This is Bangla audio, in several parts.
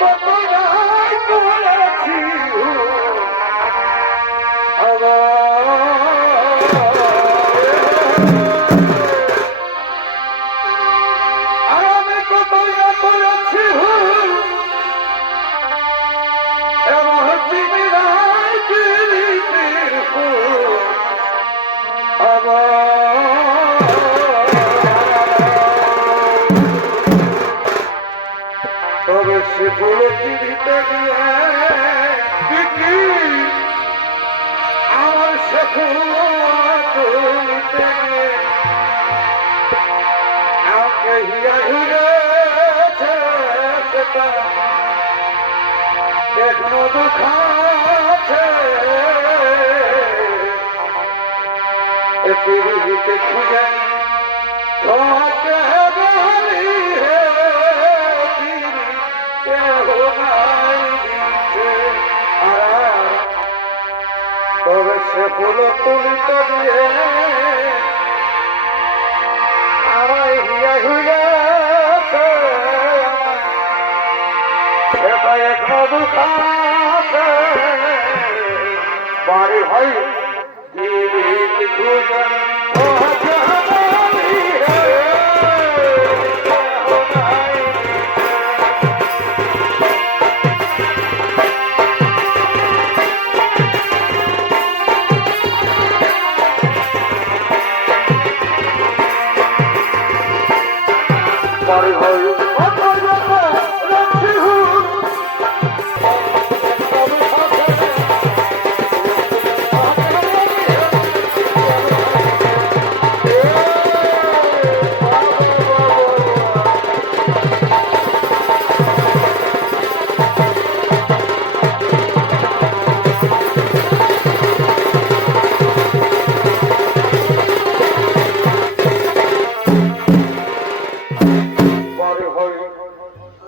কতটাই করেছি আমি কতটা করেছি এবং জীবনায় গিরিতির ফুল তবে সে ফুল চিরিতে গিয়ে দিদি আমার সে ফুল তুলিতে গিয়ে আমাকে হিয়া হিরেছে সেটা এখনো দুঃখ আছে পৃথিবীতে খুঁজে তোমাকে বলি হে তবে সে ফুল তুলিতে দিয়ে আমার হিয়া হিয়াছে সেটা এখনো দুঃখ আছে বাড়ি হয় খুঁজে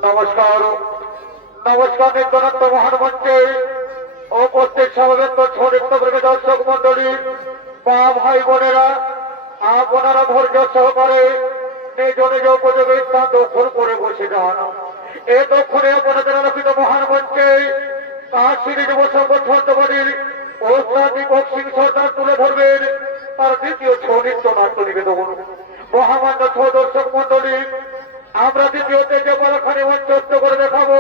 নমস্কার নমস্কার নিত্যনাথ মহান মঞ্চে উপস্থিত সমবেত ছোটবর্গের দর্শক মন্ডলী মা ভাই বোনেরা আপনারা ধৈর্য সহকারে নিজ নিজ উপযোগী স্থান দখল করে বসে যান। এ দক্ষিণে আপনাদের আলোকিত মহান মঞ্চে কাশ্মীর যুব সংঘ ছন্দবাড়ির ওস্তাদ দীপক সিং সরকার তুলে ধরবেন তার দ্বিতীয় ছৌ নৃত্য নাট্য নিবেদন। মহামান্য ছৌ দর্শক মন্ডলী আমরা দ্বিতীয়তে যে কলাখানি মঞ্চস্থ করে দেখাবো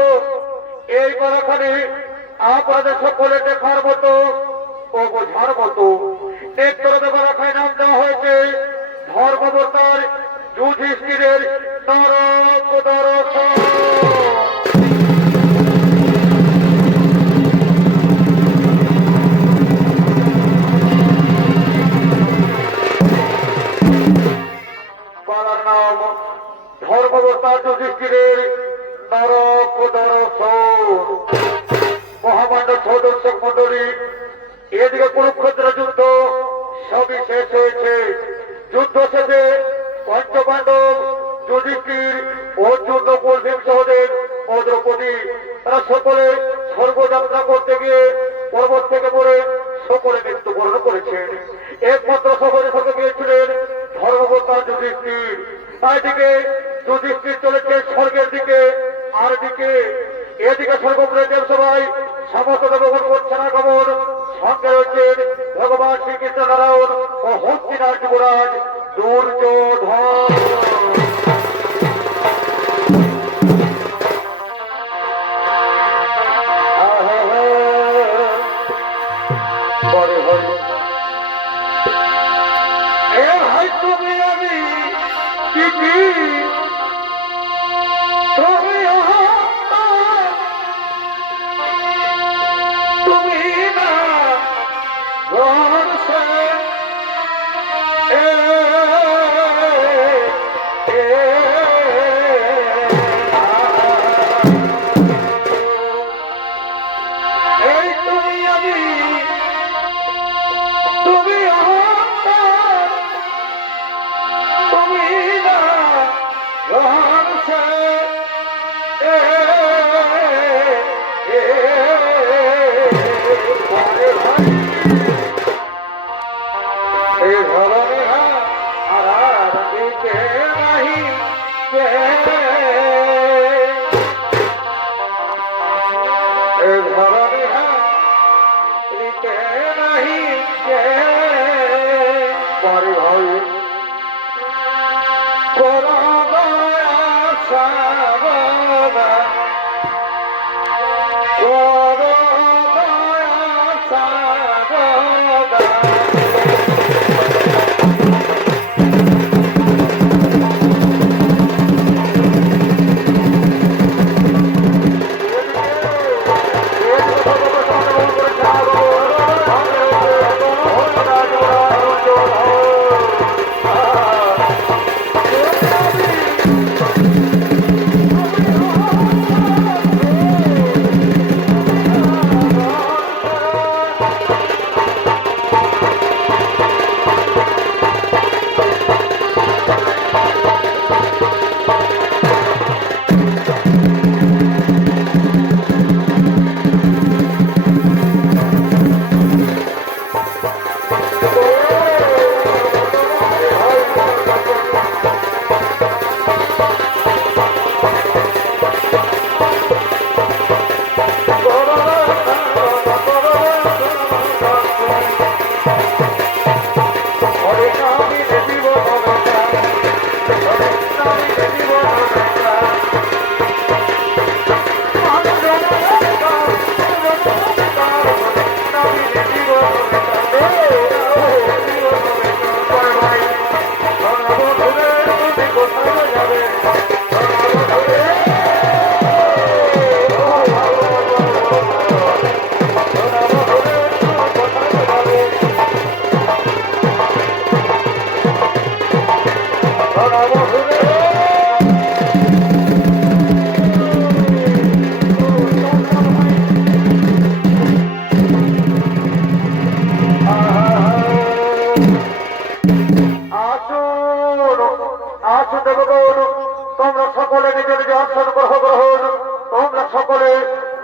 এই কলাখানি আপনাদের সকলে দেখার মতো ও বোঝার মতো নেত্রদে কলাখানি নাম দেওয়া হয়েছে ধর্মাবতার যুধিষ্ঠিরের নরক দর্শন। কলার নাম ধর্মাবতার যুধিষ্ঠিরের নরক দর্শন। মহামান্য ছৌ দর্শক মন্ডলী এদিকে কুরুক্ষেত্র যুদ্ধ সবই শেষ হয়েছে। যুদ্ধ শেষে পঞ্চপাণ্ডব যুধিষ্ঠির অর্জুন নকুল ভীম সহদেব ও দ্রৌপদী তারা সকলে স্বর্গযাত্রা করতে গিয়ে পর্বত থেকে পড়ে সকলে মৃত্যুবরণ করেছেন। একমাত্র শহরে থেকে গিয়েছিলেন ধর্মাবতার যুধিষ্ঠির। তাইদিকে যুধিষ্ঠির চলেছে স্বর্গের দিকে আর দিকে এদিকে স্বর্গপুরের দেবসভায় সমস্ত দেবগণ করছেন আগমন। সঙ্গে রয়েছেন ভগবান শ্রীকৃষ্ণ নারায়ণ ও হস্তিনার যুবরাজ দুর্যোধন। তুমি আমি তুমি না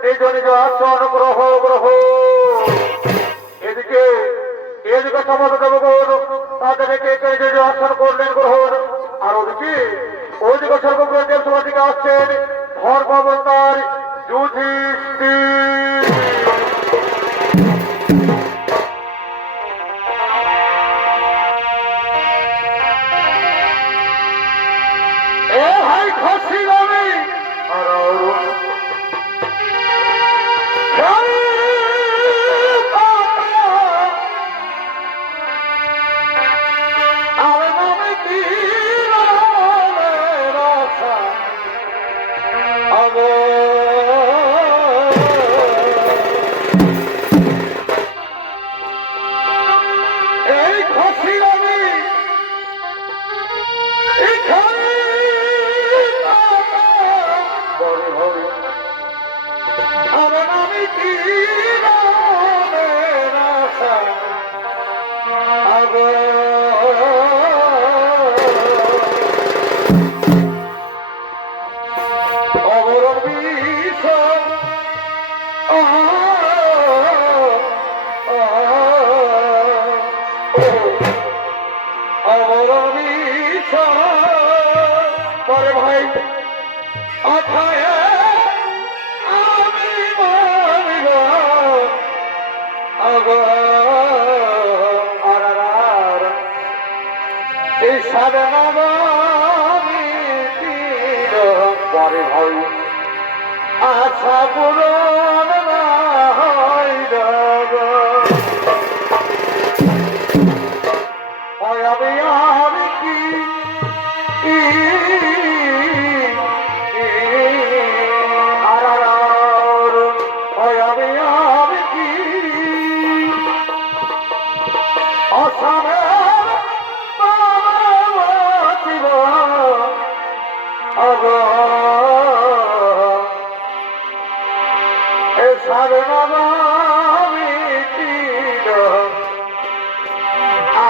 নিজ নিজ আসন গ্রহ গ্রহ। এদিকে এদিকে সমাজ দেবগণ তাদেরকে নিজ নিজ আসন করলেন গ্রহণ। আর ওদিকে সর্বগ্রহের সভা থেকে আসছেন ধর্মাবতার যুধিষ্ঠির। এ ভাই খসি আমি এই খসি আমি অবরণ বিষ অবরণ বিষ পরে ভাই অথায় আমি মানিব এই সাধনাবামি পরে ভাই আশা পূরণ না হয় আমি আমি কি আমি কি অসামের জীব এ সাধনামি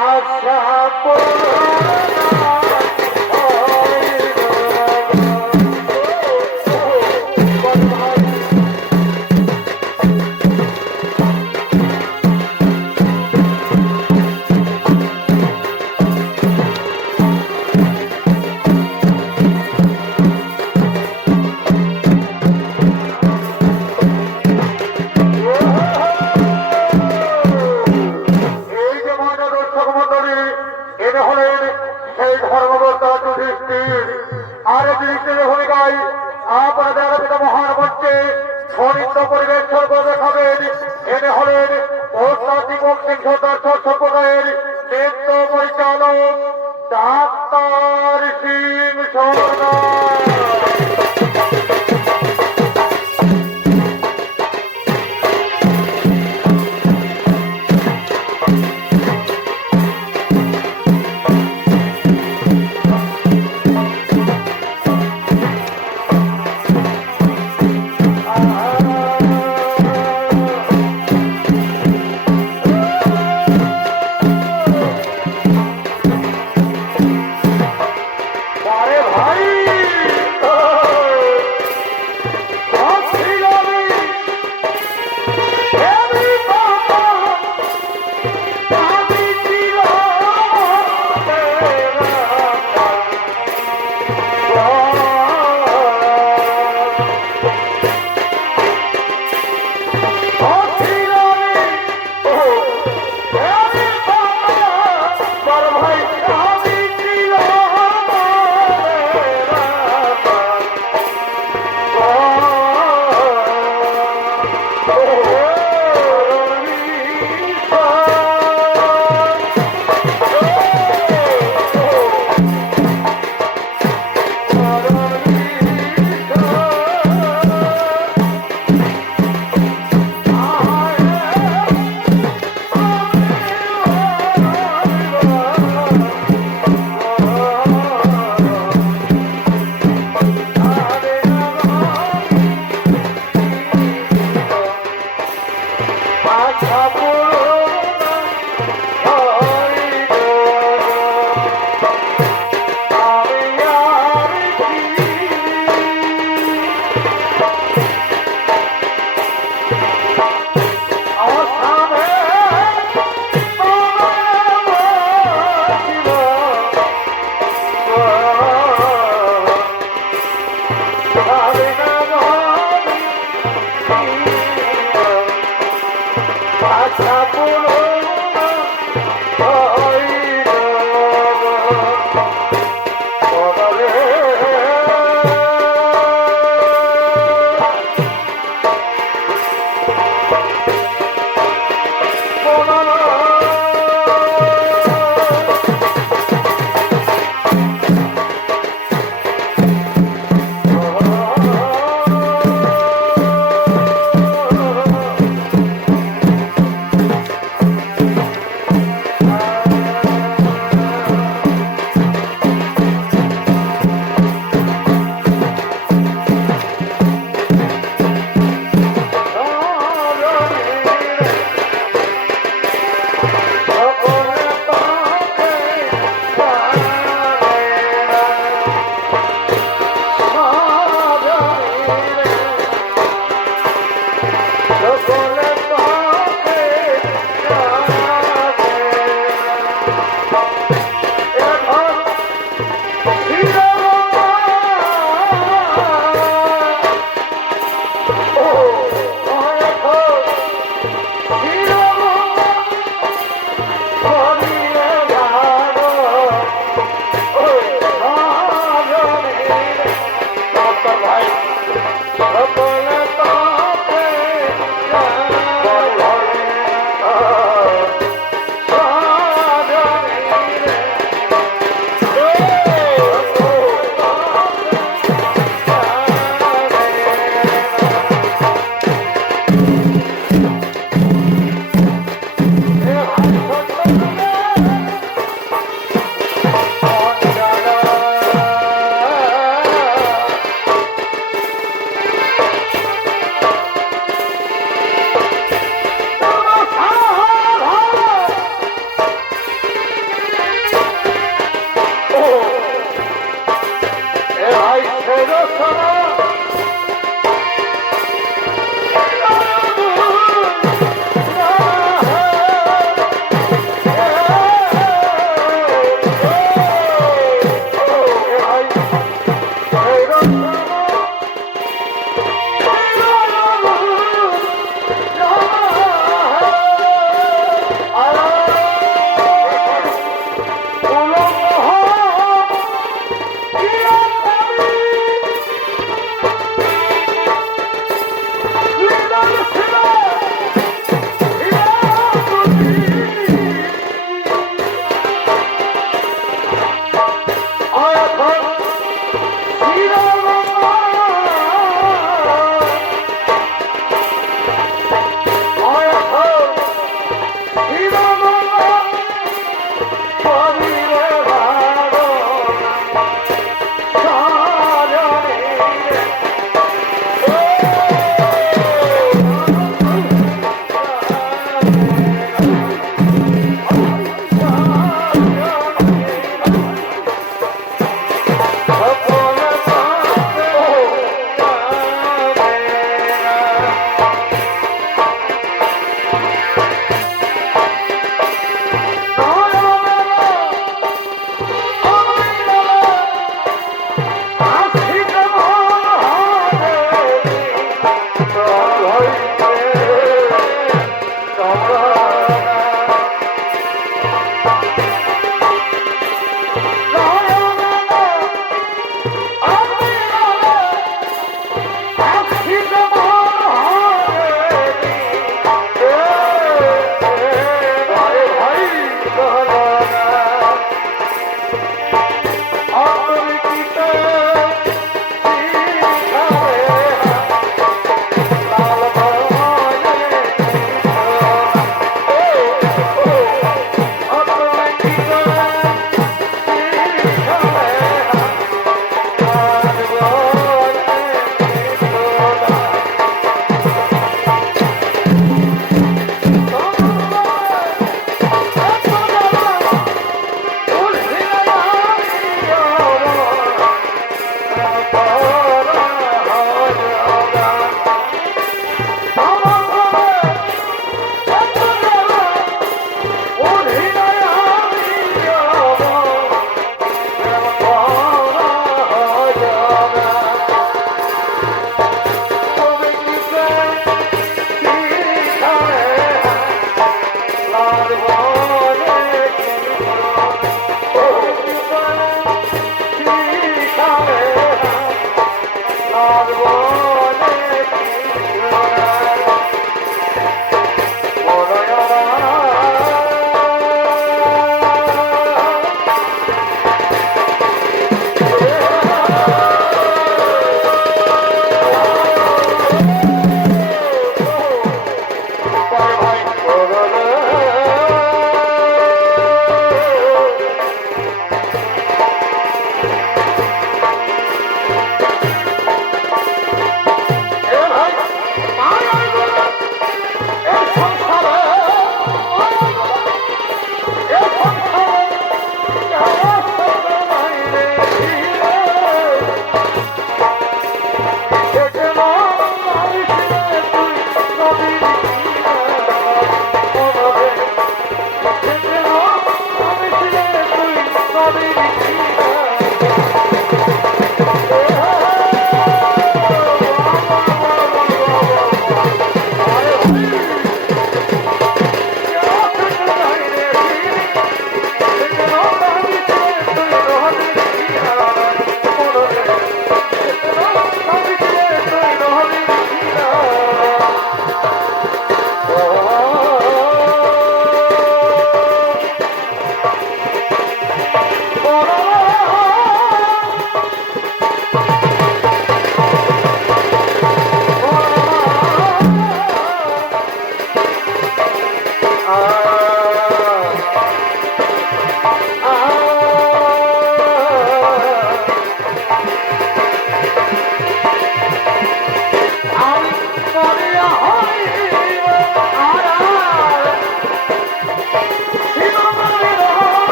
আশা সেই ধর্মবর্তা যুধিষ্ঠির। আর যুধিষ্ঠিরের ভূমিকায় আপনাদের আলোচিত মহান মঞ্চে সনিত্য পরিবেশন করে দেখাবেন। এনে হলেন অত্যাধিক সিংহ দর্শক সম্প্রদায়ের নৃত্য পরিচালক ডাক্তার সিং সরকার।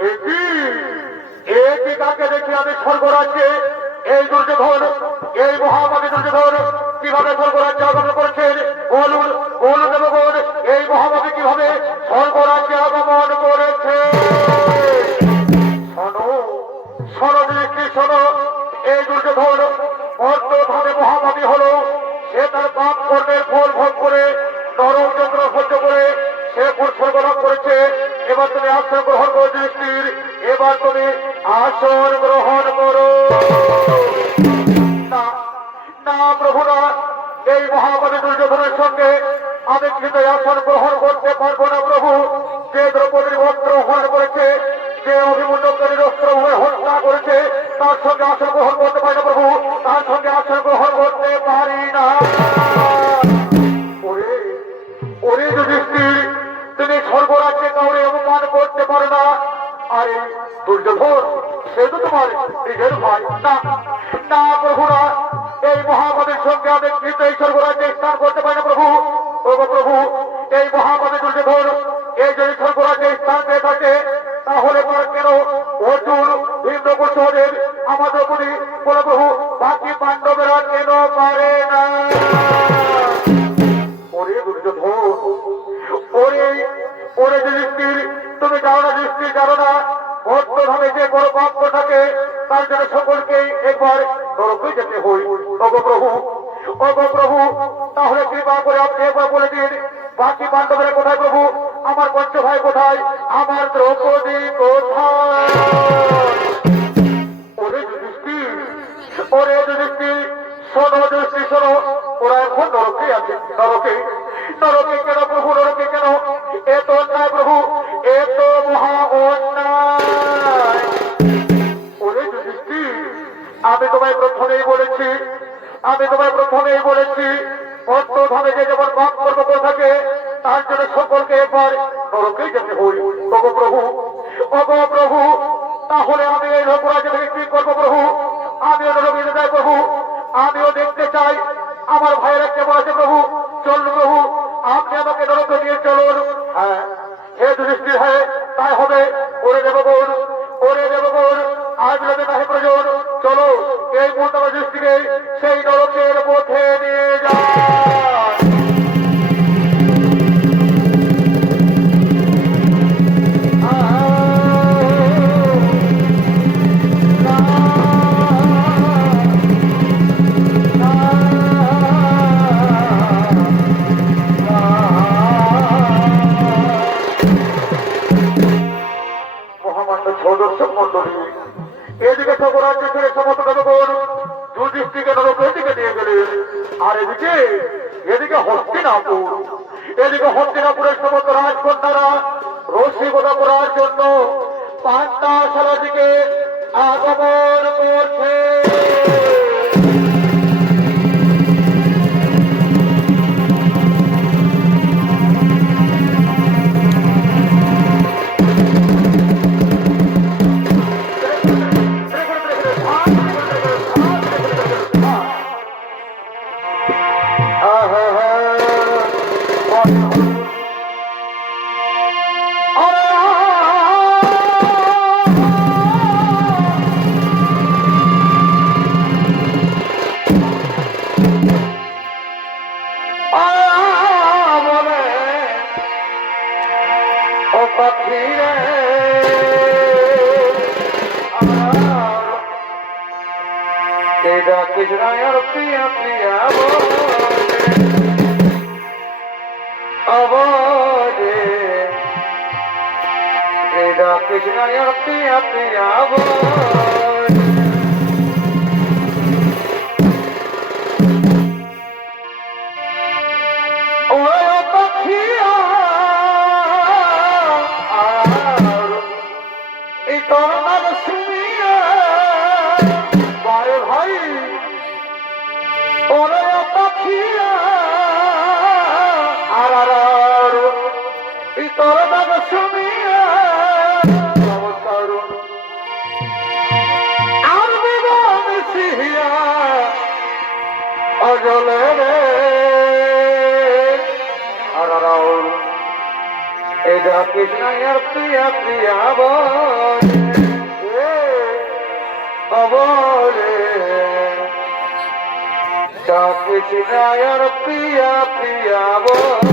এটি এটি কাকে দেখি আমি স্বর্গরাজ্যে এই দুর্যোধন এই মহামারী দুর্যোধন কিভাবে স্বর্গরাজ্যে আগমন করেছেন বলুন বলুন দেবগণ এই মহামারী কিভাবে স্বর্গরাজ্যে আগমন করেছে শোনো শোনো দৃষ্টি শোনো এই দুর্যোধন অর্থভাবে মহামারী হলো সে তার পাপ কর্মের ফল ভোগ করে নরক যন্ত্র সহ্য করে সে স্বর্গলাভ করেছে এবার তুমি আসন গ্রহণ করো দৃষ্টির এবার তুমি আসন গ্রহণ করো না না প্রভু না এই মহামারী দুর্যোধনের সঙ্গে আমি কিন্তু আসন গ্রহণ করতে পারবো না প্রভু যে দ্রৌপদীর বস্ত্র হরণ করেছে যে অভিমন্যকারীর অস্ত্র হত্যা করেছে তার সঙ্গে আসন গ্রহণ করতে পারি না প্রভু তার সঙ্গে আসন গ্রহণ করতে পারি না ওরে যুধিষ্ঠির তুমি স্বর্গরাজ্যে কাউরে অপমান করতে পারো না আরে দুর্যোধন সে তো তোমার নিজের ভাই না না প্রভু না এই মহামারীর সঙ্গে আমি কিন্তু এই স্বর্গরাজ্যে স্থান করতে পারি না প্রভু ও প্রভু এই মহামারী দুর্যোধন এই যদি স্বর্গরাজ্যে স্থান পেয়ে থাকে তাহলে তার কেন অর্জুন ভীমনগর সহদেব আমাদের প্রতি বলে প্রভু বাকি পাণ্ডবেরা কেন পারে না ওরে দুর্যোধন ওরে ওরে যুধিষ্ঠির তুমি জানো না যুধিষ্ঠির জানো না অর্থভাবে যে বড় পাপ করে থাকে তার জন্য সকলকে একবার নরকে যেতে হই প্রভু তাহলে কৃপা করে আপনি একবার বলে দিন বাকি পাণ্ডবেরা কোথায় প্রভু আমার পঞ্চ ভাই কোথায় আমার দ্রৌপদী কোথায় ওরে যুধিষ্ঠির শোনো যুধিষ্ঠির শোনো ওরা এখন নরকে আছে নরকে নরকে কেন প্রভু নরকে কেন এত অন্যায় প্রভু এত মহা অন্যায় ওরে যুধিষ্ঠির আমি তোমায় প্রথমেই বলেছি অর্থভাবে যে যেমন পাপ কর্ম করে থাকে তার জন্য সকলকে একবার নরকেই যেতে হই প্রভু তাহলে আমি এই লোকরাজ্য থেকে কি করবো প্রভু আমিও নরকে যেতে চাই প্রভু আমিও দেখতে চাই আমার ভাইয়েরা কেমন আছে প্রভু চলুন প্রভু আপনি আমাকে নরকে নিয়ে চলুন হ্যাঁ হে যুধিষ্ঠির হ্যাঁ তাই হবে ওরে দেবগণ আজ লোকে নাহি প্রয়োজন চলো এই মুহূর্তে আমার দৃষ্টিকে সেই নরকের মধ্যে নিয়ে যায় দর্শক মন্ডলী এদিকে স্বর্গরাজ্য ছেড়ে সমস্ত দেবগণ যুধিষ্ঠিরকে নরকের দিকে নিয়ে গেলেন আর এদিকে হস্তিনাপুরের সমস্ত রাজকন্যারা রসিকতা করার জন্য পান্ডাশালার দিকে আগমন করছে Krishna priya priya avode Krishna priya priya avode oya pakhiya aar itona suniya bare bhai ওরে পাখিয়া আর ইতর দাগ শুনিয়া আর বিবান সিহিয়া অজলে রে আর এটা কৃষ্ণ প্রিয়া প্রিয়া বল অবলে ডাকিছি নায়ার প্রিয়া প্রিয়া বলে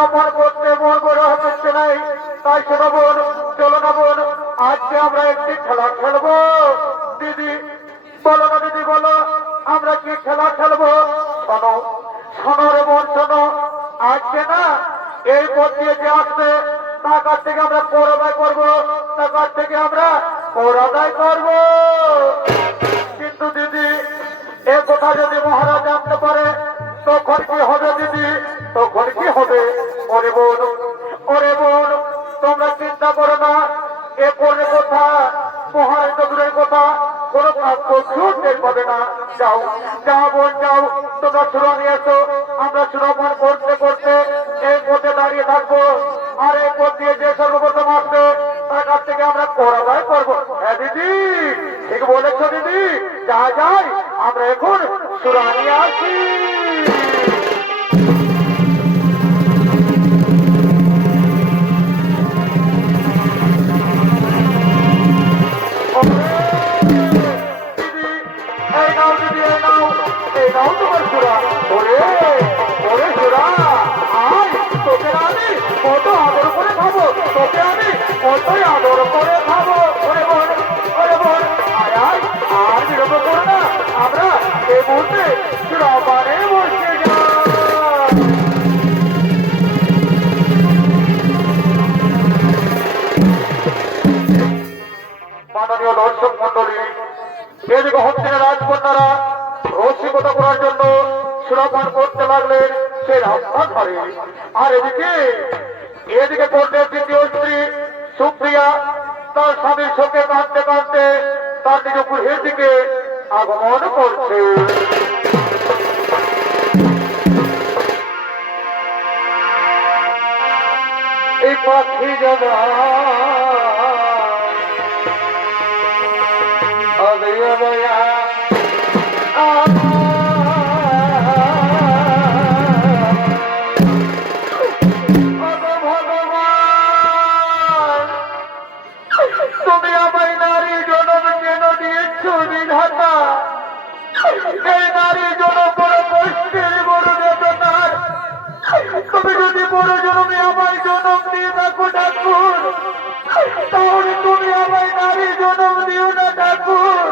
সুরমন করতে মন বড় হচ্ছে নাই। তাই শোনো বোন, চলো না বোন, আজকে আমরা একটি খেলা খেলবো। দিদি বলো না, দিদি বলো আমরা কি খেলা খেলবো? শোনো শোনো রে বোন শোনো, আজকে না এই পথ দিয়ে যে আসবে তার কাছ থেকে আমরা পরাদায় করবো, তার কাছ থেকে আমরা পরাদায় করবো। কিন্তু দিদি এ কথা যদি মহারাজ জানতে পারে তখন কি হবে দিদি? তখন কি হবে? ওরে বোন, ওরে বোন, তোমরা চিন্তা করো না। এ পরে কথা মহারাজ দূরের কথা কোনো টের পাবে না। যাও যাও বোন যাও, তোমরা সুরা নিয়ে এসো। আমরা সুরাপান করতে করতে এই পথে দাঁড়িয়ে থাকবো, আর এই পথ দিয়ে যে সর্বপ্রথম আসবে তার কাছ থেকে আমরা পরাজয় করবো। হ্যাঁ দিদি ঠিক বলেছো দিদি, যা যাই আমরা এখন সুরা নিয়ে আসি। কত আদর করে খাবো তোকে, আমি কতই আদর করে খাবো। ওরে বোন, ওরে বোন, আয় আয়, আর বিরত করো না, আমরা এই মুহূর্তে সুরাপানে বসে যাই। মাননীয় দর্শক মন্ডলী, এদিকে হচ্ছেন রাজকন্যারা রসিকতা করার জন্য সুরাপান করতে লাগলেন সে রাস্তা ধরে। আর এদিকে এদিকে কোর্টের দ্বিতীয় স্ত্রী সুপ্রিয়া তার স্বামীর শোকে কাঁদতে কাঁদতে তার নিজ গৃহের দিকে আগমন করছে। এই পাখি জানা তুমি আমায় নারী জনম কেন দিয়েছ বিধাতা? এই নারী জনম বড় কষ্টের, বড় বেদনার। তুমি যদি বড় জনমে আমায় জনম দিয়ে থাকো ঠাকুর, তাহলে তুমি আমায় নারী জনম দিও না ঠাকুর।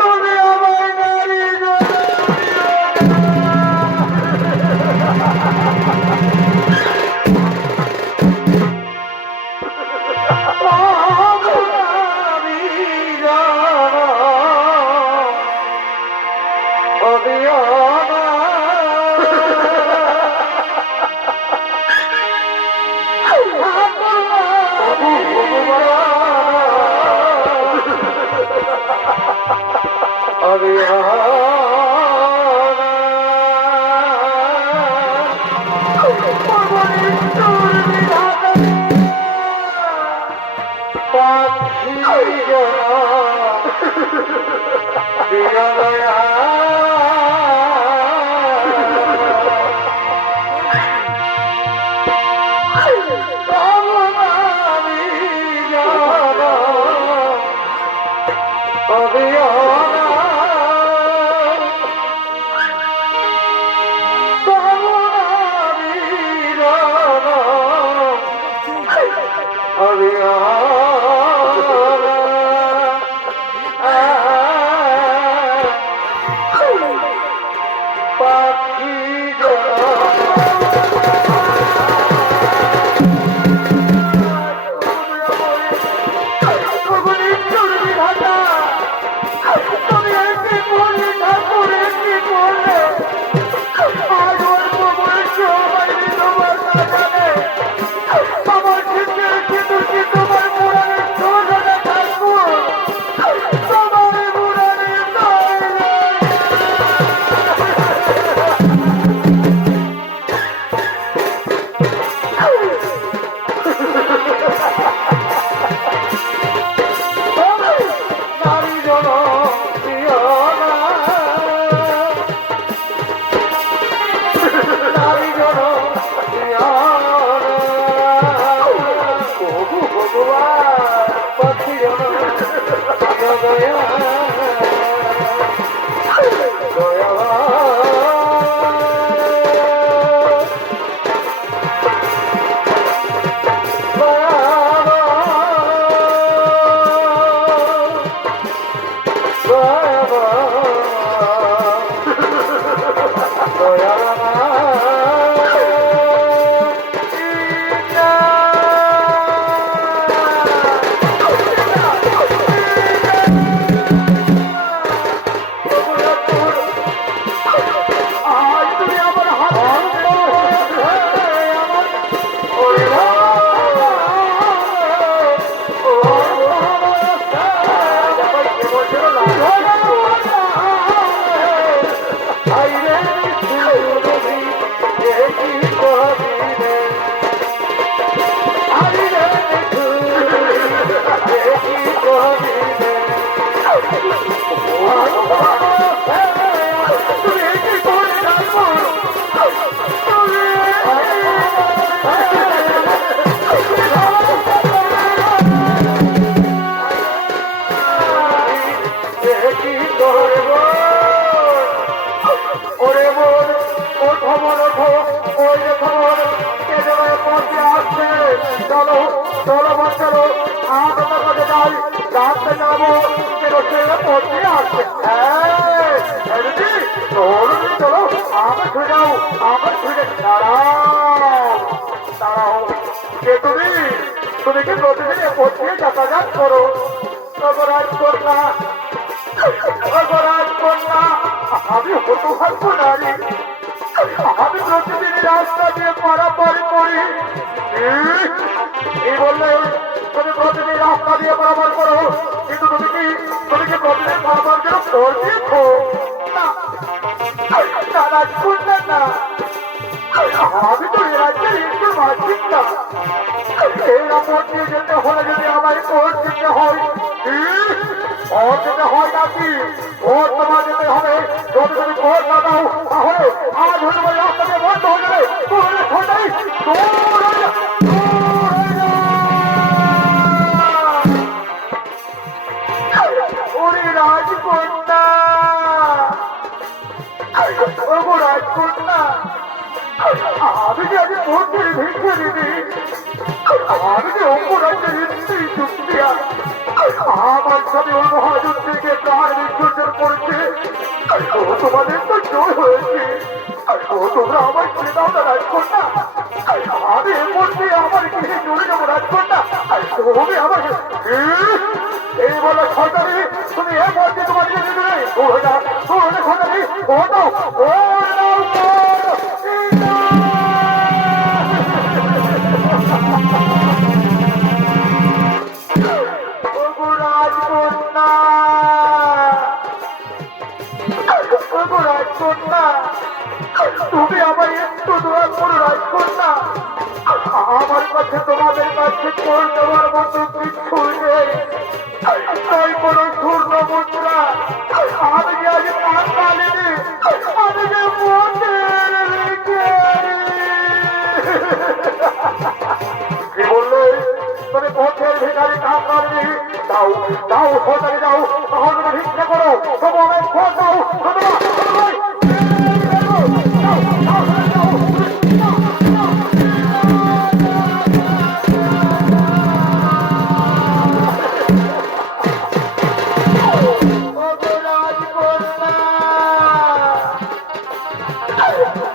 তুমি আমায় নারী জনম দিও আমার তুমি কি করে রাখো ওরে বোন ও খবর ওঠো ওই যে খবর কে জায়গায় পৌঁছে আসছে চলো চলো চলো আপনার কাছে যাই রাস্তে যাবো কেন সে পৌঁছে আসছে চলো আমার ছুটে যাও আমার ছুটে দাঁড়াও দাঁড়াও কে তুমি তুমি কি প্রতিদিন পৌঁছে যাতায়াত করো অপরাধ কন্যা অপরাধ কন্যা আমি হতভাগ্য নারী আমি প্রতিদিন রাস্তা দিয়ে পারাপার করি এই বললে তুমি প্রতিদিন রাস্তা দিয়ে পারাপার করো কিন্তু তুমি কি প্রতিদিন পারাপার জন্য ফল দিয়েছো না রাজকন্যা না আমি তো এ রাজ্যের একটু মাসিক না এই নম্বর দিয়ে যেতে হলে যদি আমার কোর্ট দিতে হয় ভোট দিতে হয় নাকি ভোট তোমার যেতে হবে যদি তুমি ভোট না দাও তাহলে আজ হলে ওই রাস্তাতে বন্ধ হয়ে যাবে তোর খোঁজাই ওরে রাজকন্যা ওগো রাজকন্যা আমি যে আজ ভোটের ভিক্ষে দিদি আমি যে অপরাধের স্ত্রী চুক্তিয়া আমার সাথে ওই মহাযুদ্ধে প্রাণ বিসর্জন করেছে তোমাদের তো জয় হয়েছে তোমরা আমার ছেড়ে দাও না রাজকন্যা আমি এ মধ্যে আমার গৃহে চলে যাবো রাজকন্যা তুমি আমার এই বলো সরকারি তুমি এর মধ্যে তোমার গৃহে নেবে সরকারি ও দাও তুমি আমার একটু দোয়া করো রাজকন্যা আমার কাছে তোমাদের কাছে কোল দেওয়ার মতো কিছু নেই তাই কোন স্বর্ণ মুদ্রা আমি যে আজ পাকালিনি আমি যে কি বললে তুমি পথের ভিখারি কাকালি দাও দাও সরকারি দাও তখন তুমি ভিক্ষা করো তবু আমি খোঁজ দাও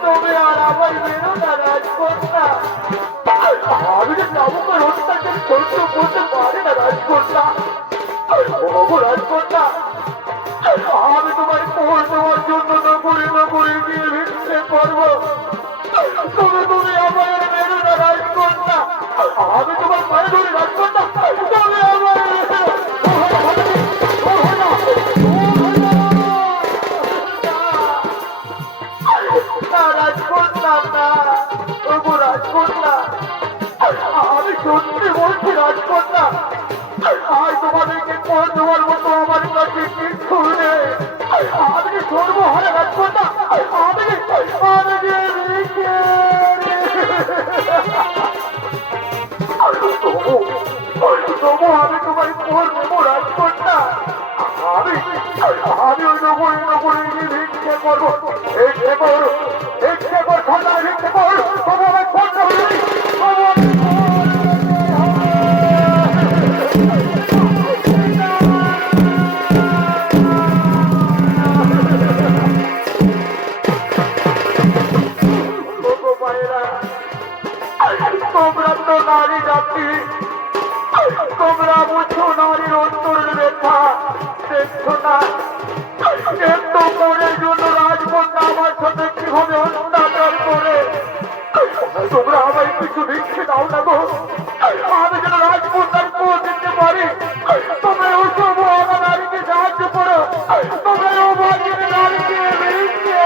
তুমি আর আমার বেরো না রাজকন্যা আমি যে নামকের অত্যাচার সহ্য করতে পারি না রাজকন্যা রাজকন্যা আমি তোমার কোল দেওয়ার জন্য নগরে গিয়ে ভিক্ষে করবো তুমি আমার বেরো না রাজকন্যা আমি তোমার পায়ে ধরে রাজকন্যা তুমি আমার রাজকন্যা না ওগো রাজকন্যা আমি সত্যি বলছি রাজকন্যা আর তোমাদেরকে কোল দেওয়ার মতো আমার কাছে কিছু নেই আমি যে সর্বহারা রাজকন্যা আমি তবু আমি তোমার কোল দেবো রাজকন্যা আমি ওই নগরে গিয়ে ভিক্ষে করবো ভিক্ষে কর সন্ধ্যা ভিক্ষে কর তবু আমি কোল তোমরা তো নারী জাতি তোমরা বুঝো নারীর অন্তরের ব্যথা দেখছো না একটু পরের জন্য রাজকন্যা আমার সাথে কিভাবে অত্যাচার করে তোমরা আমায় কিছু ভিক্ষে দাও না গো আমি যেন রাজকন্যার কোল দিতে পারি তোমরা ওসব আমার নারীকে সাহায্য করো তোমরা ও ভাগের নারীকে ভিক্ষে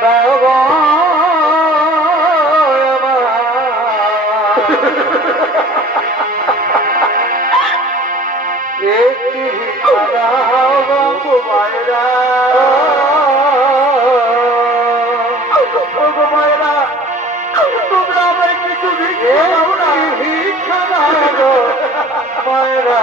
ভগবান একটি ভিক্ষা বাবু মায়েরা, মায়েরা তোমরা আমায় কিছু ভিক্ষা দাও মায়েরা,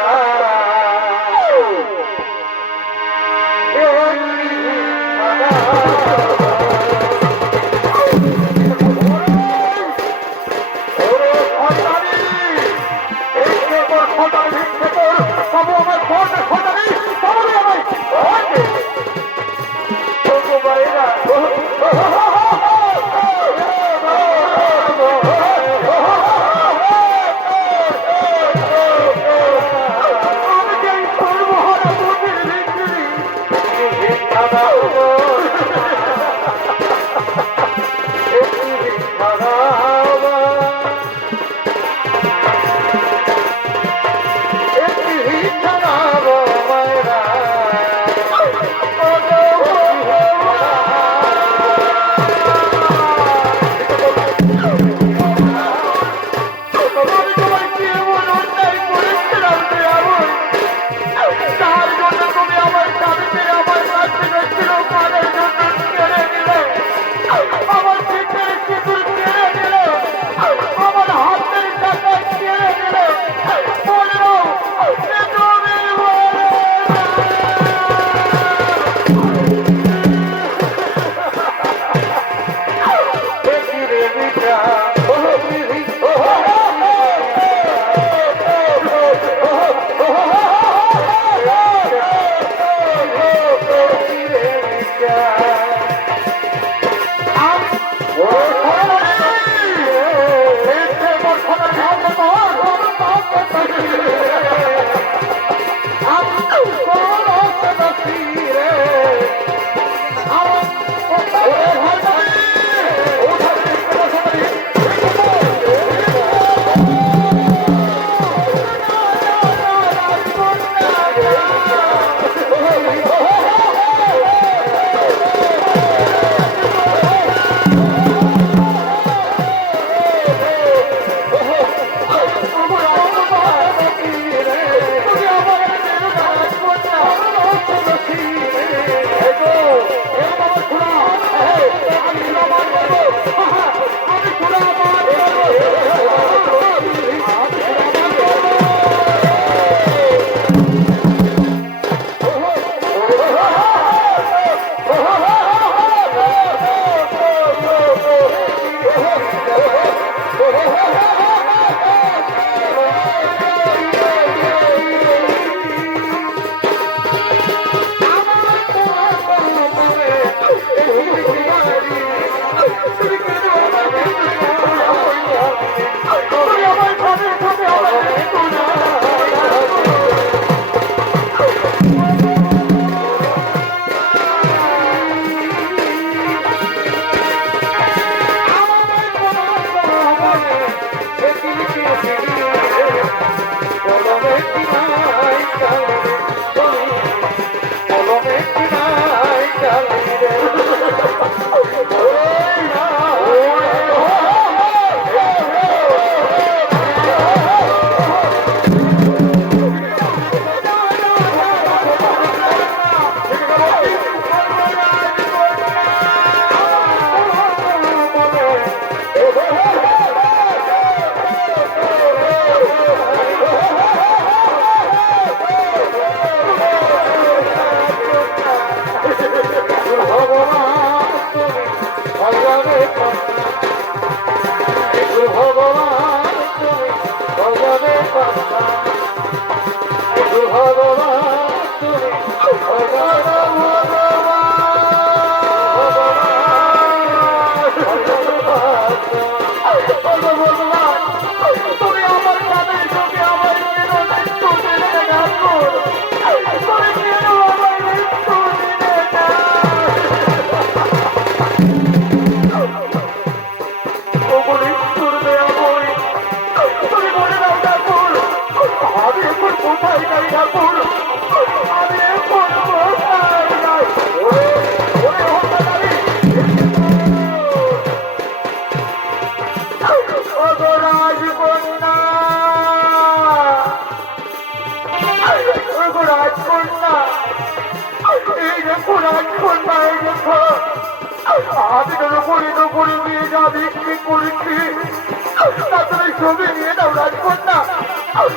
ছবি নিয়ে দাও রাজকন্যা।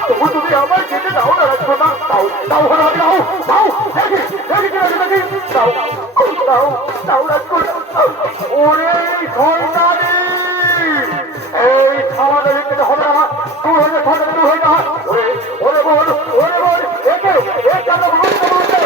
তবু তুমি আমার যেতে দাও না রাজকন্যা। দাও দাও দাও দাও দাও দেখি দেখি দেখি দেখি দাও দাও দাও রাজকন্যা। ওরে শয়তানি, এই খাওয়াটা দেখতে হবে না। দূর হয়ে শয়তানি দূর হয়ে যা। ওরে ওরে বল ওরে বল একে একে আমরা ভাঙতে বলতে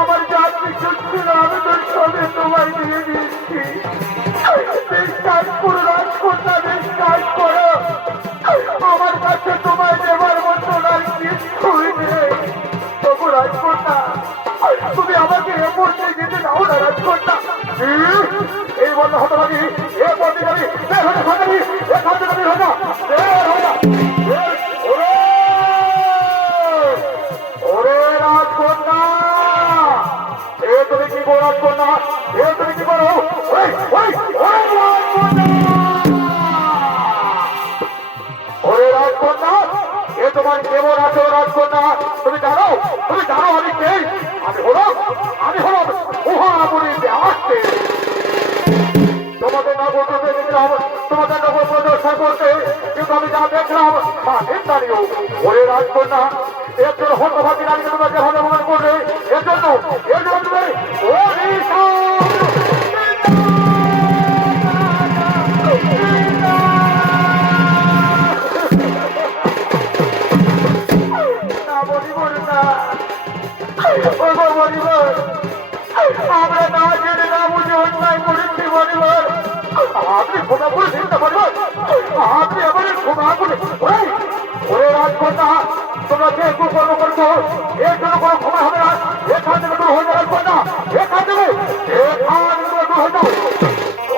আমার যাত্রী ছিল, আমি তোর সঙ্গে তোমায় নিয়ে দিচ্ছি। বিশ্বাস করো রাজকন্যা, বিশ্বাস করো, আমার কাছে তোমায় দেবার মতো আর কিছুই নেই। তবু রাজকন্যা তুমি আমাকে এ পড়তে যেতে দাও না রাজকন্যা। এই বন্ধ হতে পারি এ পড়তে যাবি এখান থেকে বের হয়ে যা, বের হয়ে যা। ওরে রাজকন্যা, এ তুমি কি করো রাজকন্যা, এ তুমি কি করো? ওরে রাজকন্যা, এ তোমার কেমন আছো রাজকন্যা? তুমি জানো আমি কে? আমি হলাম মহাবলীতে আসতে। তোমাদের নগর দেখলাম, তোমাদের নগর প্রদর্শন করতে, কিন্তু আমি যা দেখলাম তা নিন্দানীয়। ওরে রাজকন্যা, এর জন্য হতভাগী রানীকে তোমরা যেভাবে মনে করবে, এর জন্য তুমি আমরা না জেনে না বুঝে অন্যায় করেছি পরিবার। আপনি ক্ষমা করে চিন্তা পরিবার, আপনি এবারে ক্ষমা করে। ওরে রাজকন্যা, তোমরা যে কুকর্ম করছো এর জন্য কোনো ক্ষমা হবে না। এখান থেকে দূর হয়ে যাও রাজকন্যা, এখান থেকে দূর হয়ে যাও,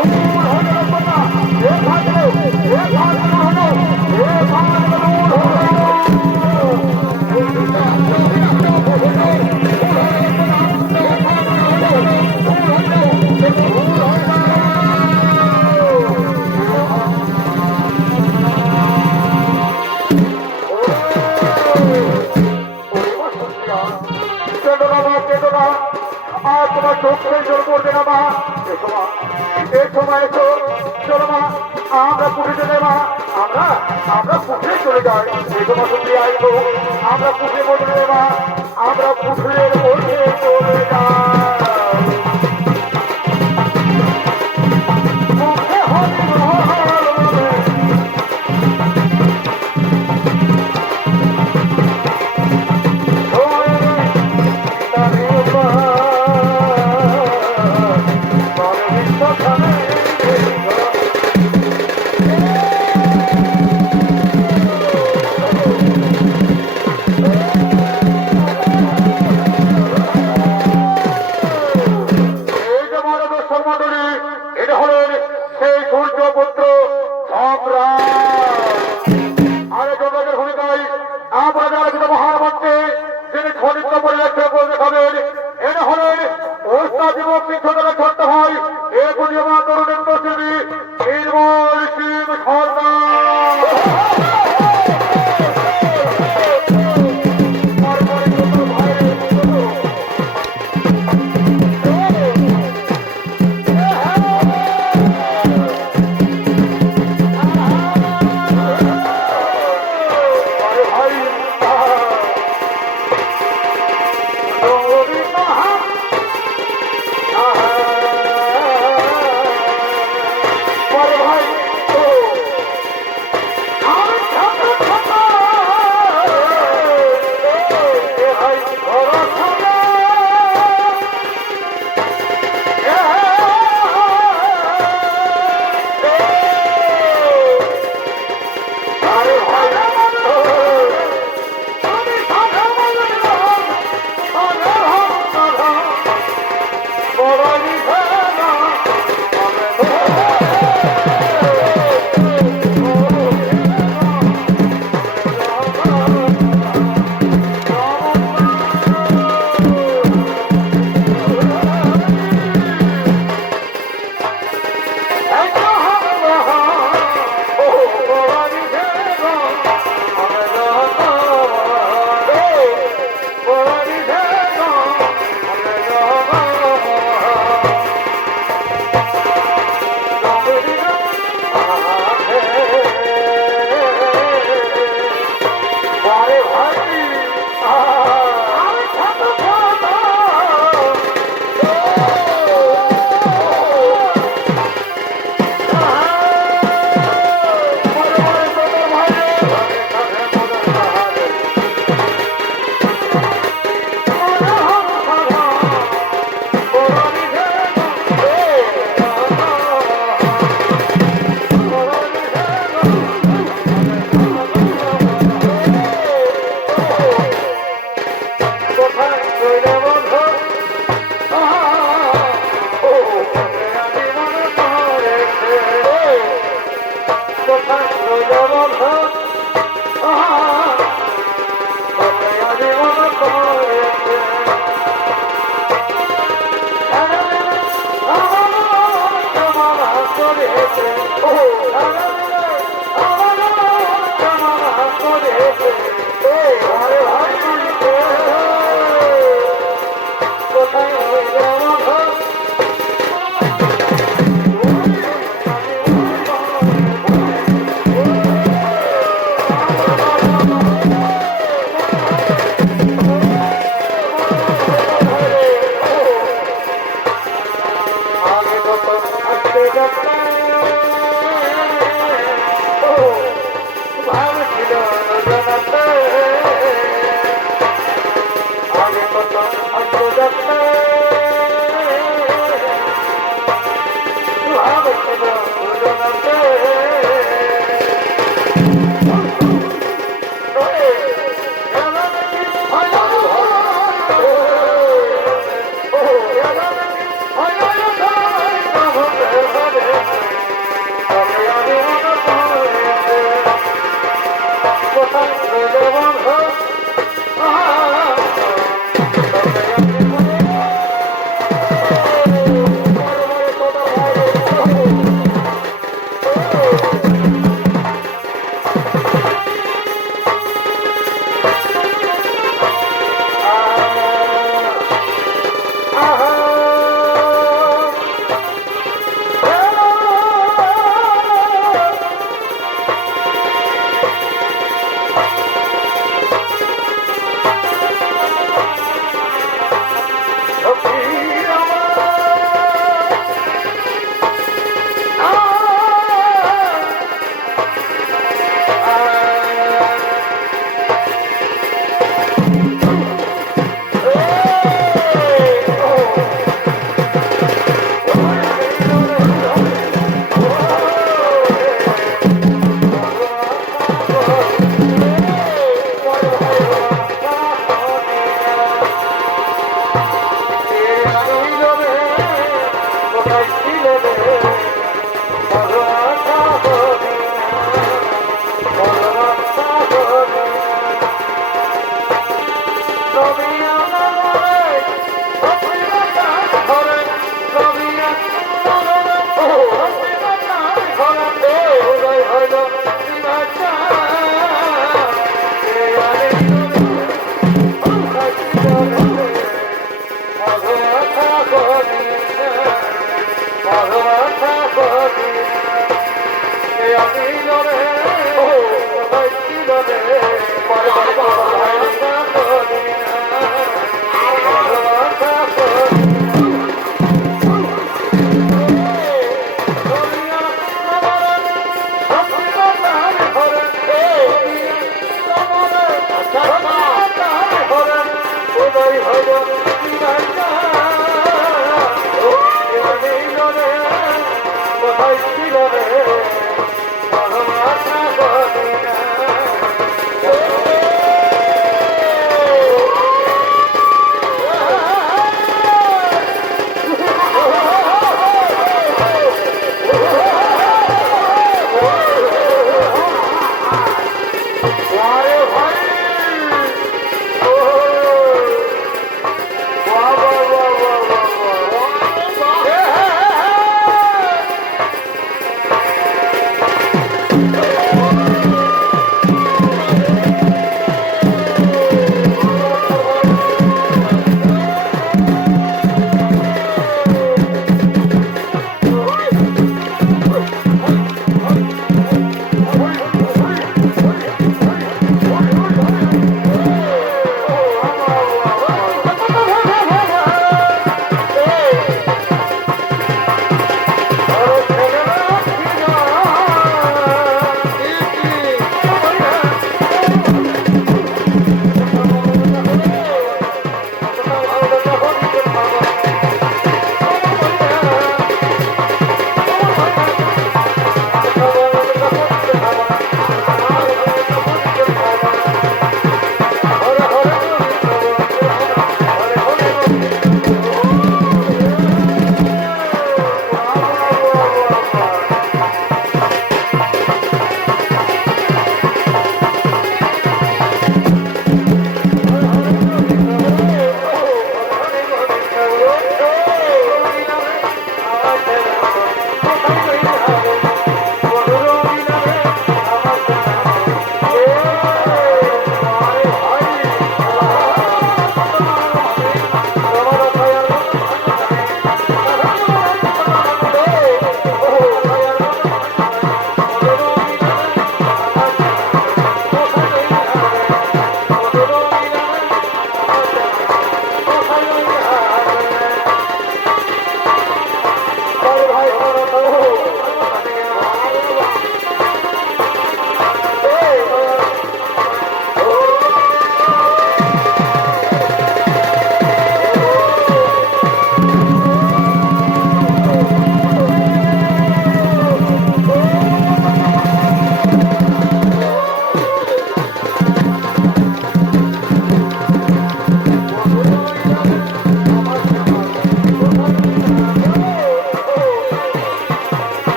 দূর হয়ে যাও রাজকন্যা, এখান থেকে দূর হয়ে যাও, আর তোমার চোখে জল করবে না মা। এই সময় এসো, চলো মা, আমরা পুজো চলে মা, আমরা পুকুরে চলে যাই। এই তোমার সত্যি আইবো, আমরা পুকুরে বদলে মা, আমরা পুকুরের মধ্যে চলে যাই।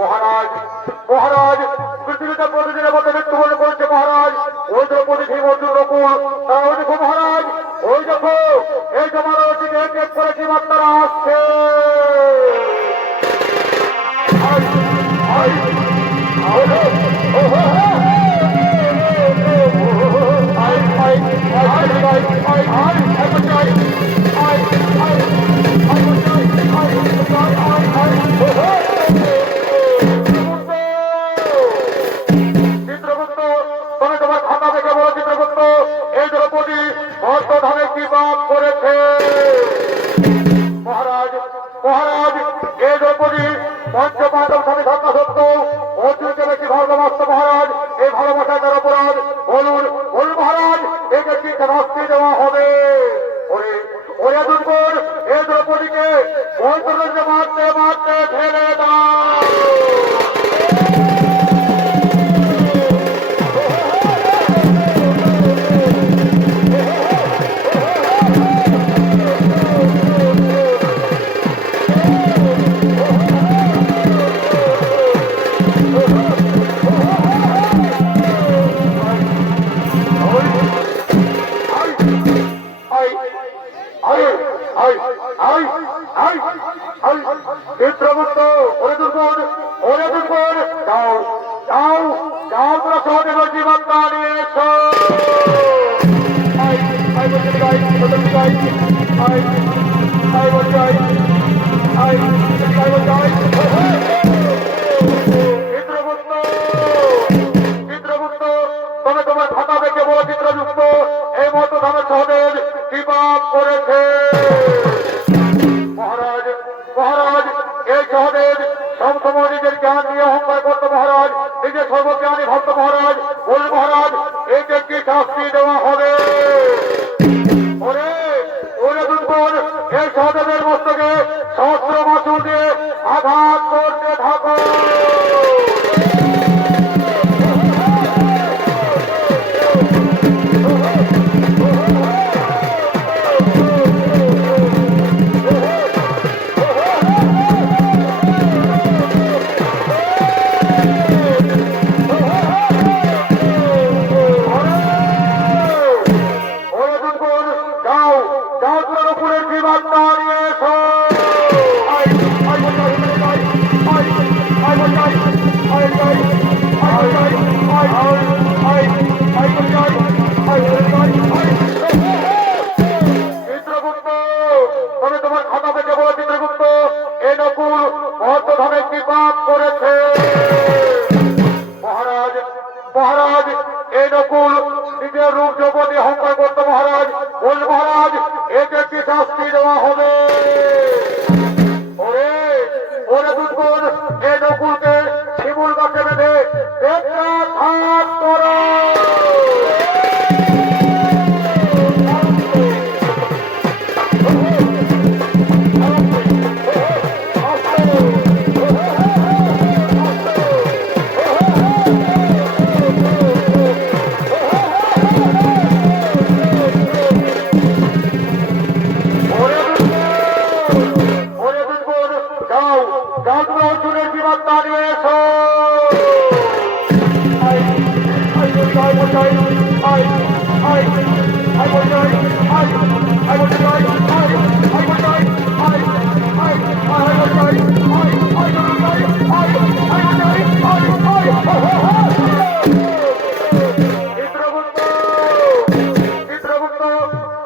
মহারাজ মহারাজ পৃথিবীতে প্রতিদিনের মধ্যে মৃত্যুবরণ করেছে মহারাজ। ওই দ্রৌপদী ভীম অর্জুন নকুল তারা ওই দেখো মহারাজ, ওই দেখো এই জমানোর দিকে এক এক করে জীবাত্মারা আসছে। চিত্রগুপ্ত, তুমি তোমার খাতা থেকে বলো চিত্রগুপ্ত, এই দ্রৌপদী অর্থধামে কি পাপ করেছে? মহারাজ মহারাজ, এই দ্রৌপদী পঞ্চপাণ্ডব স্বামী থাকা সত্ত্বেও অর্জুনকে বেশি ভালোবাসত মহারাজ। এই ভালোবাসায় তার অপরাধ বলুন বলুন মহারাজ, একে কি শাস্তি দেওয়া হবে? ওরে ওরে দুর্বল, এই দ্রৌপদীকে বৈতরণে মারতে মারতে ফেলে দাও। চিত্রগুপ্ত, ওরে দুর্বল ওরে দুর্বল, যাও যাও যাও, তোরা সহজে জীবনটা নিয়ে এসো। চিত্রগুপ্ত চিত্রগুপ্ত, তবে তোমার খাতা দেখে বলো চিত্রগুপ্ত, এই মতো ধামের সহদেব কি পাপ করেছে? মহারাজ মহারাজ, এই সহদেব সবসময় নিজের জ্ঞান নিয়ে অহংকার করত মহারাজ, নিজের সর্বজ্ঞানী ভক্ত মহারাজ। বল মহারাজ, একে কি শাস্তি দেওয়া হবে? ওরে ওরে দুর্বল, এই সহদেবের মস্তকে সহস্র মাসুল দিয়ে আঘাত করতে থাকো। চিত্রগুপ্ত, তবে তোমার খাতা থেকে বলো চিত্রগুপ্ত, এই নকুল অর্থধামে কি পাপ করেছে? মহারাজ মহারাজ, এই নকুল নিজের রূপ যৌবনে অহংকার করত মহারাজ। বল মহারাজ, একে কি শাস্তি দেওয়া হবে? ওরে ওরে দুর্গুণ এই নকুলকে শিমুল গাছে বেঁধে একটা ঘাত করো।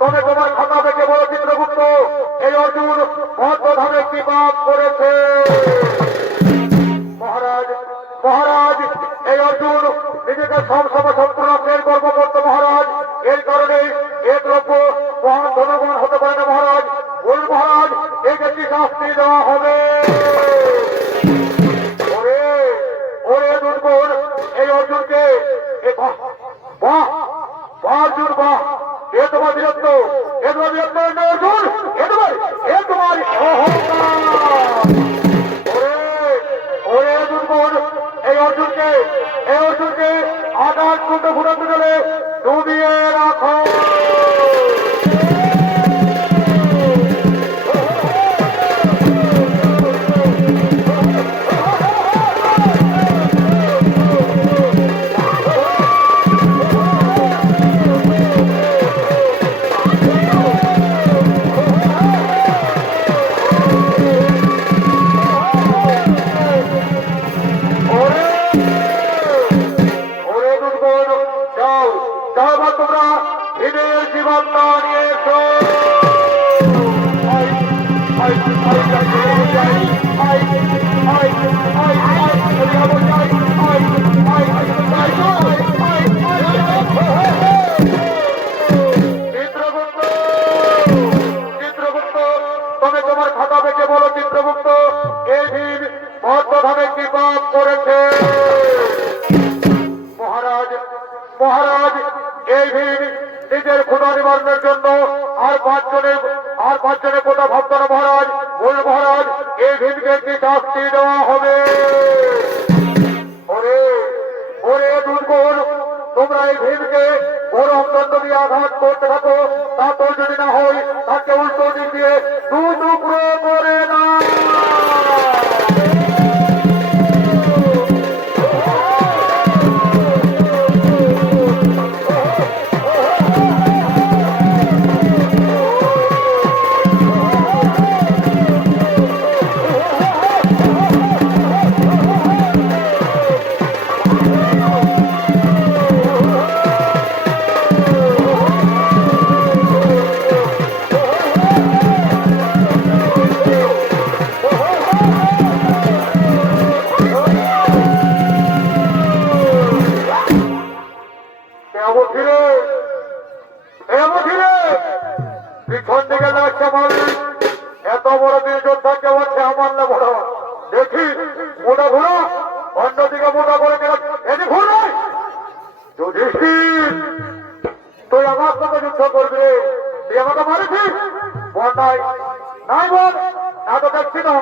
তবে তোমার খাতা থেকে বলো চিত্রগুপ্ত, এই অর্জুন মহৎভাবে কি পাপ করেছে? মহারাজ মহারাজ এই অর্জুন নিজেকে সবসময় শত্রুরাষ্ট্রের গর্ব করতো মহারাজ। এর কারণে এ দ্রব্য মহান ধনবান হতে পারে না মহারাজ। বলুন মহারাজ একে কি শাস্তি দেওয়া হবে? ওরে ওরে দুর্গুণ এই অর্জুনকে বাহ বাহ অর্জুন বাহ, এ তোমার বীরত্ব, এ তোমার বীরত্ব অর্জুন, এ তোমার অহংকার। ওরে দুর্গুণ এই অর্জুনকে আকাশ কুণ্ড ঘুরাতে গেলে ডুবিয়ে রাখো। তবে তোমার খাতা দেখে বলো চিত্রগুপ্ত, এই দিন মহৎভাবে কি পাপ করেছে? মহারাজ মহারাজ এই দিন নিজের ক্ষুধা নিবারণের জন্য আর পাঁচজনের কথা ভাবতো না মহারাজ। বল মহারাজ এই ভীমকে কি শাস্তি দেওয়া হবে? ওরে ওরে দুর্গুণ তোমরা এই ভীমকে বড় অন্তন্দ দিয়ে আঘাত করতে থাকো, তারপর যদি না হয় তাকে উল্টো দিক দিয়ে দু টুকরো করে না। এত বড় বীর যোদ্ধা কেউ আছে আমার না বড়? দেখি মোটা ঘোড়া অন্যদিকে মোটা করে এদিকে ঘুর নাই। যুধিষ্ঠির তুই আমার সঙ্গে যুদ্ধ করবি? তুই আমাকে মারেছিস? বল নাই নাই বল না তো দেখছি না।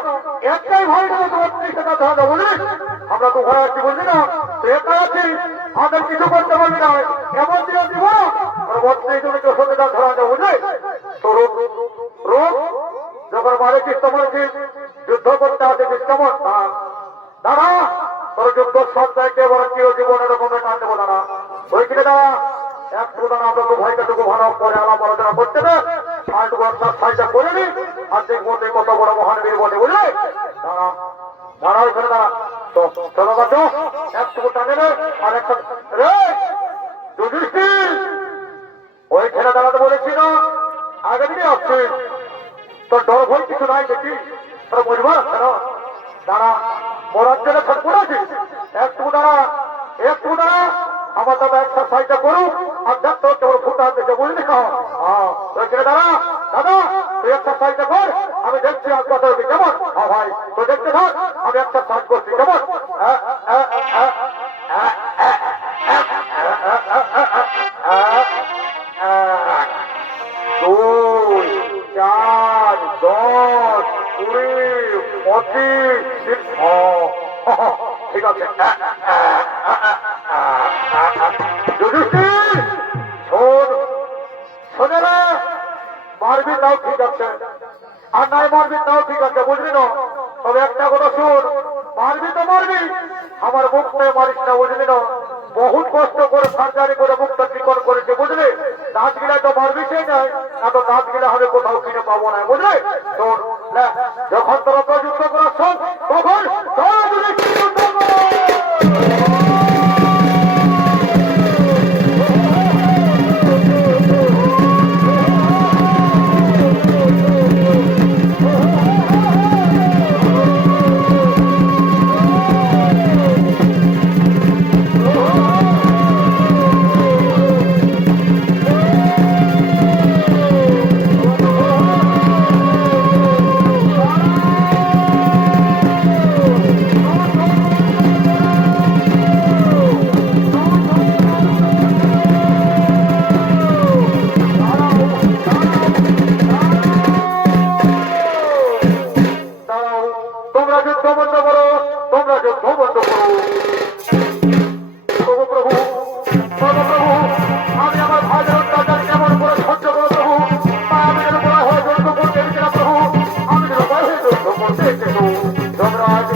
একটাই ভয় নেই তোমার ধারণা বুঝলি? আমরা তো ঘরে আছি বুঝলি না? তুই একা আছিস, আমাদের কিছু করতে পারবি না। এমন দিয়ে দিব বত্রিশ সঙ্গে তার ধারণা বুঝলি? তো রোগ যখন মারেছিস তোমার যুদ্ধ করতে আসেছিস কেমন? দাদা তোর যুদ্ধ সত্তায় কেবল কেউ জীবনের রকমের টান দেবো দাদা। ওই কিনে দাদা একটু দাদা আমরা তো ভয়টাটুকু ভালো করে আলাপ আলোচনা করতে না সাইটা করে নি। আর দেখবো তুই কত বড় মহান বীর বটে বুঝলি? দাঁড়া দাঁড়া ওইখানে দাঁড়া। তো চলো বাচ্চো একটু টানে রে। আর একটা রে যুধিষ্ঠির ওইখানে দাঁড়াতে বলেছি না, আগে দিকে আসছিস। তোর ডর ভয় কিছু নাই দেখি, তোরা বুঝবা কেন? দাঁড়া মরার জন্য ছটফট আছিস? একটু দাঁড়া একটু দাঁড়া, আমার দাদা একটা সাইডটা করুক আর দেখ তোর তোর ফুটা দেখে বুঝলি খাও। ওইখানে দাঁড়া দাদা তুই একটা সাইডটা কর, আমি দেখছি আজ কথা কেমন। হ্যাঁ ভাই তো দেখতে থাক, আমি একটা কাজ করছি কেমন? দুই, চার, 10, 20, 25, ঠিক আছে। যুধিষ্ঠির, শোন, শোনেরা, মারবি তাও ঠিক আছে, আর নাই মারবি তাও ঠিক আছে, বুঝলি না? তবে একটা কথা শোন, মারবি তো মারবি, আমার মুখটাই মারিস না, বুঝলি না? বহুত কষ্ট করে সার্জারি করে মুখটা চিকন করেছে, বুঝলি? দাঁত গিলা তো মারবি সেই নাই, না তো দাঁত গিলা হবে কোথাও কিনে পাবো না, বুঝলি? শোন, যখন তোরা প্রযুক্ত করার শোন, তখন তোরা যুধিষ্ঠির যুদ্ধ কর। তোমরা যুদ্ধ বন্ধ করো, তোমরা যুদ্ধ বন্ধ করো। প্রভু প্রভু, প্রভু প্রভু, আমি আমার ভাইদের অত্যাচার কেমন করে সহ্য করো প্রভু? আমি যেন বড় হয়ে যুদ্ধ করতে এসেছি না প্রভু, আমি যেন বড় হয়ে যুদ্ধ করতে এসেছি। যমরাজ,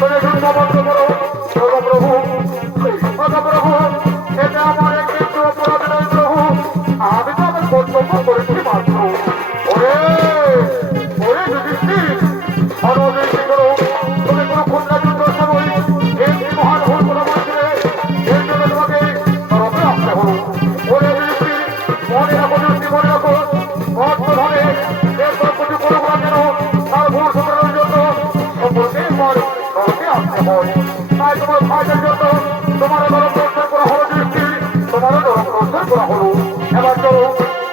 তোমরা যুদ্ধ বন্ধ করো। প্রভু প্রভু, প্রভু প্রভু, এটা আমার একটু অপরাধ নয় প্রভু, আমি তো আমার কর্তব্য করেছি মাত্র। ওরে ওরে যুধিষ্ঠির, অনবীর করো, তুমি কোনো খুলনা যুদ্ধ সময় একটি মহান ভুল করে বলছিলে, এর জন্য তোমাকে তরফে আসতে হলো। ওরে যুধিষ্ঠির, মনে রাখো যুদ্ধি, মনে রাখো, অর্থভাবে এরপর কিছু করবো না যেন তার ভুল শুধরানোর জন্য সম্পর্কে পর তরফে আসতে হয়। তাই তোমার ভাইদের জন্য তোমার নরম দর্শন করা হলো যুধিষ্ঠির, তোমার নরম দর্শন করা হলো। এবার চলো,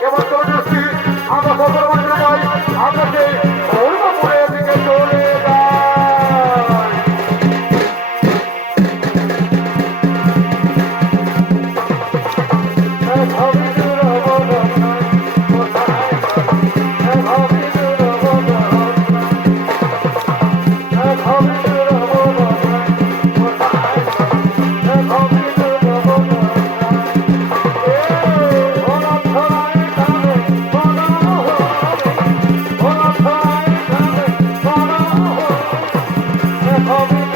এবার চলো যুধিষ্ঠির, আমরা সকল মানুষ যাই, আমরা সেই পূর্বপুরের দিকে চলে যাই। Come